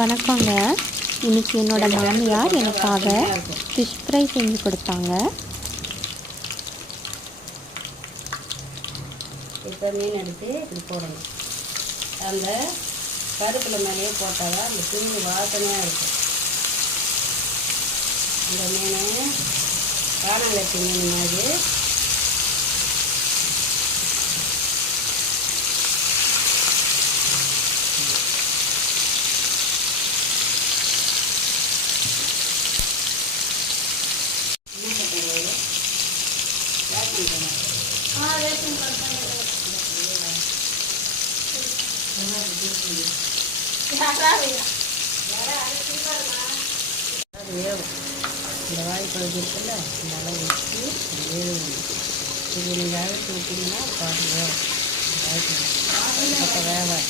வணக்கங்க. இன்னைக்கு என்னோட மாமியார் எனக்காக ஃபிஷ் ஃப்ரை செஞ்சு கொடுத்தாங்க. இப்போ மீன் எடுத்து இப்படி போடணும். அந்த கருப்பில் மேலேயே போட்டால் தான் அந்த மீன் வாசனையாக இருக்கும். இந்த மீன் காணாங்கட்டி மீன் மாதிரி வேகும். இந்த வாய்ப்பகுதி இருக்குல்ல இந்த அளவு வச்சு வேகும். இது நீங்கள் அழைச்சி விட்டிங்கன்னா பாட்டு வேகும். அப்போ வேகாது.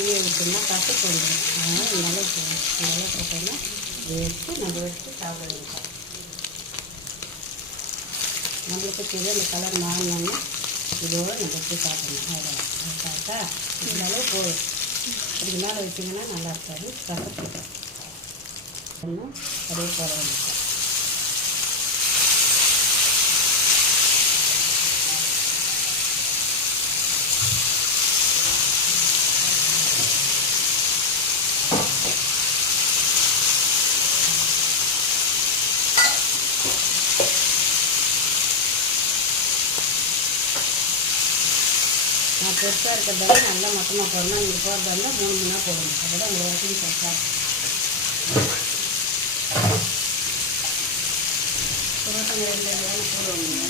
தீயை விட்டோம்னா கசப்பு வந்துடும். அதனால் நல்லா போட்டோம்னா எடுத்து நம்ம எடுத்து சாப்பிட வேண்டாம். நம்மளுக்கு தெரியும் அந்த கலர் மாறினோம்னா இதோடு நம்ம எடுத்து சாப்பிடணும். அவ்வளோ சாப்பிட்டா இந்த அளவு போதும். இதுக்கு மேலே வச்சிங்கன்னா நல்லா இருக்காது, கசப்பு இன்னும் அப்படியே போட வேண்டியது. நான் பெருசாக இருக்கிறதால நல்லா மொத்தமாக போடணும். நீங்கள் போடுறதா இருந்தால் 3 மீனாக போடணும். அப்போ தான் உங்கள் வசதி பெருசாக போடுவாங்க.